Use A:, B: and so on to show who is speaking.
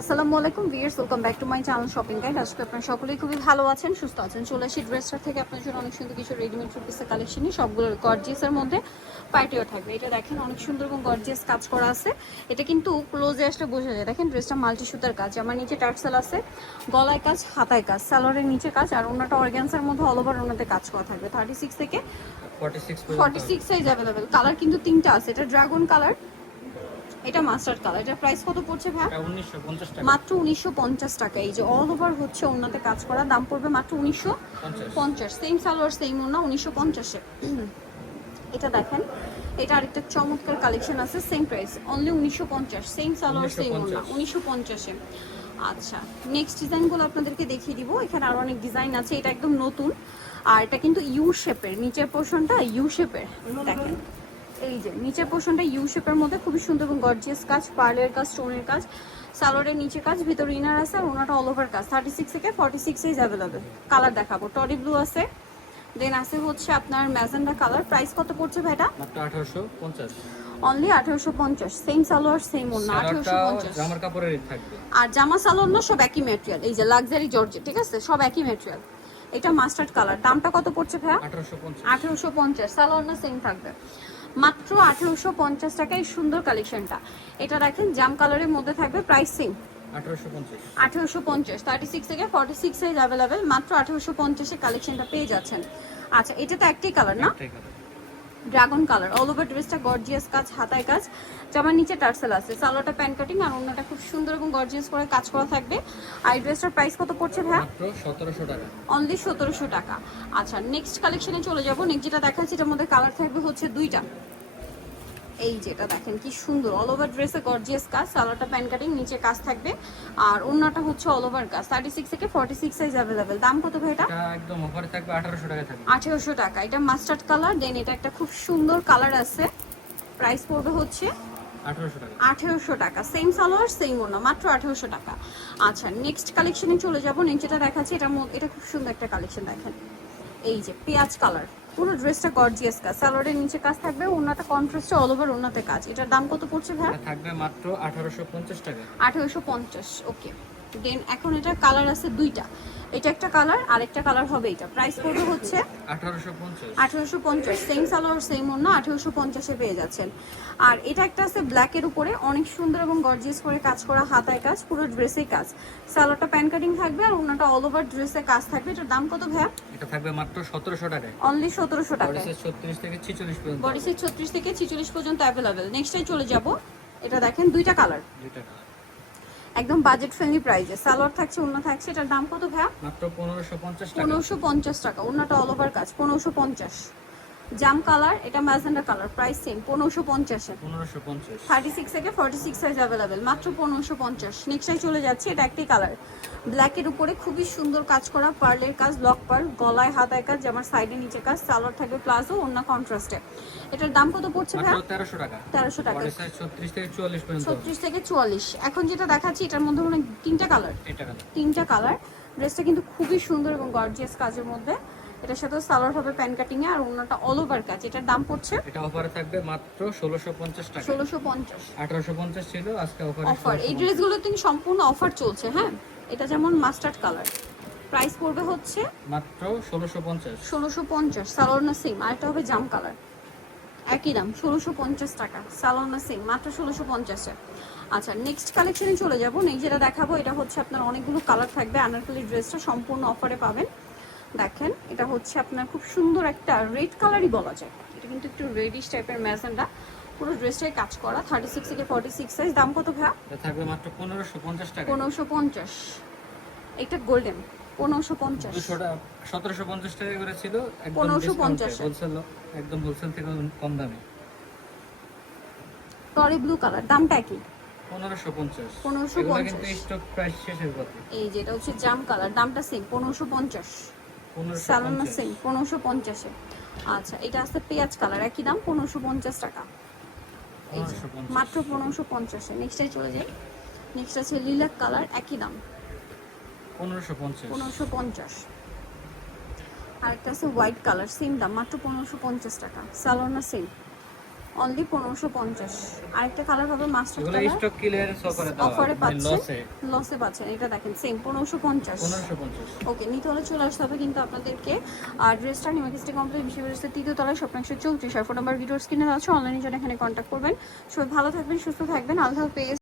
A: আসসালামু আলাইকুম viewers welcome back to my channel shopping guide. আজকে আপনারা সকলেই খুবই ভালো আছেন সুস্থ আছেন চলে আসি ড্রেসটা থেকে। আপনার জন্য অনেক সুন্দর কিছু রেডিমেড টু পিসের কালেকশনই সবগুলো গর্জিয়াসের মধ্যে পার্টিও থাকবে। এটা দেখেন অনেক সুন্দর এবং গর্জিয়াস কাজ করা আছে। এটা কিন্তু ক্লোজে আসলে বোঝা যায়। দেখেন ড্রেসটা মাল্টি সুতার কাজ। আমার নিচে টার্সেল আছে গলায় কাজ হাতায় কাজ স্যালোয়ারের নিচে কাজ আর অন্যটা অর্গ্যান্সার মধ্যে অল ওভার ওনাতে কাজ করা থাকবে। থার্টি সিক্স থেকে
B: 46
A: forty six size available colour কিন্তু তিনটা আছে। এটা ড্রাগন কালার এটা মাস্টার্ড কালার এটা প্রাইস কত পড়ছে ভাই
B: 1950 টাকা।
A: মাত্র উনিশশো পঞ্চাশ টাকা। এই যে অল ওভার হচ্ছে ওনাতে কাজ করা দাম পড়বে মাত্র উনিশশো
B: 50
A: পঞ্চাশ। সেম সালোয়ার সেম ওনা উনিশশো পঞ্চাশে এটা দেখেন এটা আরেকটা চমৎকার কালেকশন আছে সেম প্রাইস অনলি উনিশশো পঞ্চাশ সেম সালোয়ার সেম ওনা
B: 1950
A: উনিশশো পঞ্চাশে আচ্ছা নেক্সট ডিজাইনগুলো আপনাদেরকে দেখিয়ে দিব। এখানে আরও অনেক ডিজাইন আছে এটা একদম নতুন। আর এটা কিন্তু ইউ শেপের নিচের পোর্শনটা ইউ শেপের দেখেন। এই যে নিচের পোর্শনটা ইউ শেপের মধ্যে খুবই সুন্দর এবং গর্জিয়াস কাজ পার্লের কাজ স্টোনের কাজ সালোয়ারের নিচে কাজ ভিতরে ইনার আছে আর ওনাটা অল ওভার কাজ। থার্টি সিক্স থেকে forty six size available colour দেখাবো। টরি ব্লু আছে। দেন আছে হচ্ছে আপনার ম্যাজেন্ডা কালার প্রাইস কত পড়ছে ভাইটা?
B: মাত্র 1850
A: অনলি আঠারোশো পঞ্চাশ। সেম সালোয়ার সেম ওনা আঠারোশো পঞ্চাশ।
B: জামার কাপড়ের রেট থাকবে।
A: আর জামা সালোয়ার না সব একই ম্যাটেরিয়াল এই যে লাক্সারি জর্জেট ঠিক আছে? সব একই ম্যাটেরিয়াল এটা মাস্টার্ড কালার দামটা কত পড়ছে ভাইয়া?
B: 1850
A: আঠেরোশো পঞ্চাশ। সালোয়ার না সেম থাকবে। মাত্র আঠারোশো পঞ্চাশ টাকায় সুন্দর কালেকশনটা। এটা দেখেন জাম কালারের মধ্যে থাকবে প্রাইস সেম
B: 1850
A: আঠেরোশো পঞ্চাশ থার্টি সিক্স থেকে ফর্টি সিক্স সাইজ অ্যাভেলেবেল মাত্র আঠারোশো পঞ্চাশে কালেকশনটা পেয়ে যাচ্ছেন। আচ্ছা এটা তো একটাই কালার না? Dragon colour. অল ওভার ড্রেসটা গর্জিয়াস কাজ হাতায় কাজ। জামার নিচে টার্সেল আছে। সালোয়ারটা প্যান কাটিং আর অন্যটা খুব সুন্দর এবং গর্জিয়াস করে কাজ করা থাকবে। আর এই ড্রেসটার প্রাইস কত পড়ছে
B: ভাই 1700 টাকা।
A: অনলি সতেরোশো টাকা। আচ্ছা নেক্সট কালেকশনে চলে যাব। নেক্সট যেটা দেখাচ্ছি এটার মধ্যে কালার থাকবে হচ্ছে দুইটা। এই যেটা দেখেন কি সুন্দর। অল ওভার ড্রেসে গর্জিয়াস কাজ সালোয়ারটা প্যান্ট কাটিং নিচে কাজ থাকবে। আর অন্যটা হচ্ছে অল ওভার কাজ থার্টি সিক্স থেকে ফর্টি সিক্স সাইজ অ্যাভেলেবেল দাম কত ভাই এটা?
B: একদম অফারে থাকবে 1800 টাকা থাকবে।
A: আঠেরোশো টাকা। এটা মাস্টার্ড কালার দেন এটা একটা খুব সুন্দর কালার আছে। প্রাইস পড়বে হচ্ছে
B: 1800 টাকা।
A: আঠেরোশো টাকা। সেম সালোয়ার সেম ওনা মাত্র আঠেরোশো টাকা। আচ্ছা নেক্সট কালেকশনে চলে যাব। নেক্সট যেটা দেখাচ্ছি এটা এটা খুব সুন্দর একটা কালেকশন দেখেন। এই যে পেঁয়াজ কালার পুরো ড্রেসটা গর্জিয়াস কাজ। সালোয়ারের নিচে কাজ থাকবে ওনাটা কন্ট্রাস্টে অল ওভার ওনাতে কাজ। এটার দাম কত পড়ছে ভাই
B: এটা থাকবে মাত্র 1850 টাকা।
A: আঠেরোশো পঞ্চাশ ওকে দেন এখন এটা কালার আছে দুইটা। এটা একটা কালার আর একটা কালার হবে এটা। প্রাইস পড়বে হচ্ছে
B: 1850
A: আঠেরোশো পঞ্চাশ। সেম সালোয়ার সেম অন্য আঠেরোশো পঞ্চাশে পেয়ে যাচ্ছেন। আর এটা একটা আছে ব্ল্যাকের উপরে। অনেক সুন্দর এবং গর্জিয়াস করে কাজ করা হাতায় কাজ পুরো ড্রেসে কাজ। সালোয়ারটা প্যান কাটিং থাকবে আর অন্যটা অল ওভার ড্রেসে কাজ থাকবে। এটার দাম কত ভাইয়া?
B: এটা থাকবে মাত্র 1700 টাকায়।
A: অনলি সতেরোশো টাকা
B: বডিসের 36 থেকে 46 পর্যন্ত।
A: বডি সাইজ ছত্রিশ থেকে ছিচল্লিশ পর্যন্ত অ্যাভেলেবেল নেক্সটাই চলে যাব। এটা দেখেন দুইটা কালার
B: দুইটা কালার
A: একদম বাজেট ফ্রেন্ডলি প্রাইসে সালোয়ার থাকছে অন্য থাকছে এটার দাম কত ভাইয়া?
B: মাত্র 1550 টাকা।
A: পনেরোশো পঞ্চাশ টাকা অন্যটা অল ওভার কাজ পনেরোশো পঞ্চাশ। জাম কালার এটা ম্যাজেন্ডা কালার প্রাইস সেম পনেরোশো পঞ্চাশে
B: 1550
A: থার্টি সিক্স থেকে ফর্টি সিক্স সাইজ অ্যাভেলেবেল মাত্র পনেরোশো পঞ্চাশ। নেক্সটাই চলে যাচ্ছে এটা একটাই কালার ব্ল্যাকের উপরে খুবই সুন্দর কাজ করা পার্লের কাজ লক পার্ল গলায় হাতায় কাজ যেমন সাইডে নিচে কাজ সালোয়ার থাকবে প্লাজো অন্য কন্ট্রাস্টে এটার দাম কত পড়ছে ভাই
B: 1300 টাকা।
A: তেরোশো টাকা।
B: সাইজ 36 থেকে 44 পর্যন্ত।
A: ছত্রিশ থেকে চুয়াল্লিশ। এখন যেটা দেখাচ্ছি এটার মধ্যে মানে তিনটা কালার
B: এটা কালার
A: তিনটা কালার ড্রেসটা কিন্তু খুবই সুন্দর এবং গর্জিয়াস কাজের মধ্যে। এটার সাথে সালোয়ার হবে প্যান কাটিং এ আর অন্যটা অল ওভার কাজ। এটার দাম পড়ছে
B: এটা অফারে থাকবে মাত্র 1650 টাকা।
A: ষোলোশো পঞ্চাশ।
B: 1850 ছিল আজকে অফারে
A: অফার এই ড্রেসগুলো কিন্তু সম্পূর্ণ অফার চলছে হ্যাঁ? এটা যেমন মাস্টার্ড কালার প্রাইস পড়বে হচ্ছে
B: মাত্র 1650
A: ষোলোশো পঞ্চাশ সালোয়ার না সিম আর এটা হবে জাম কালার একই দাম ষোলোশো পঞ্চাশ টাকা সালোয়ার না সিম মাত্র ষোলোশো পঞ্চাশে আচ্ছা নেক্সট কালেকশনে চলে যাব। নেক্সট যেটা দেখাবো এটা হচ্ছে আপনার অনেকগুলো কালার থাকবে। আনারকলি ড্রেসটা সম্পূর্ণ অফারে পাবেন। দেখেন এটা হচ্ছে আপনার খুব সুন্দর একটা রেড কালারই বলা যায়। এটা কিন্তু একটু রেডিশ টাইপের ম্যাজেন্ডা পুরো ড্রেসটাই কাজ করা থার্টি সিক্স থেকে ফর্টি সিক্স সাইজ দাম কত ভাইয়া?
B: থাকবে মাত্র 1550 টাকা।
A: পনেরোশো পঞ্চাশ। এটা গোল্ডেন পনেরোশো পঞ্চাশ।
B: 200 টাকা 1750 টাকা করে ছিল একদম
A: 1550
B: হোলসেল একদম হোলসেল থেকে কম দামে।
A: টরি ব্লু কালার দামটা কি
B: 1550
A: 1550
B: এগুলো কিন্তু স্টক প্রাইস শেষের কথা
A: এই যেটা হচ্ছে জাম কালার দামটা সেম পনেরোশো পঞ্চাশ। সালানা
B: 1550
A: সেম পনেরোশো পঞ্চাশে। আচ্ছা এটা আছে পেঁয়াজ কালার একই দাম পনেরোশো পঞ্চাশ টাকা। এই যে,
B: 1550
A: মাত্র পনেরোশো পঞ্চাশে। নেক্সটাই চলে যাই। নেক্সট আছে লিলাক কালার একই দাম।
B: 1550
A: পনেরোশো পঞ্চাশ। আরেকটা আছে হোয়াইট কালার সেম দাম মাত্র পনেরোশো পঞ্চাশ টাকা। সালোনা সেম অনলি পনেরোশো পঞ্চাশ। আরেকটা কালার হবে মাস্টার কালার
B: স্টক অফারে মানে
A: পাচ্ছেন
B: লসে
A: পাচ্ছেন এটা দেখেন সেম পনেরোশো পঞ্চাশ। ওকে নিতে হলে চলে আসতে হবে কিন্তু আপনাদেরকে। আর ড্রেসটা নিমাকিস্টি কমপ্লেন বিশ্ববিদ্যালয়ের তৃতীয় তলায় স্বপ্নাংশ চৌত্রিশ আর ফোন নাম্বার ভিডিওর স্ক্রিনে আছে অনলাইনে জন্য এখানে কন্ট্যাক্ট করবেন। সবাই ভালো থাকবেন সুস্থ থাকবেন। আল্লাহ হাফেজ।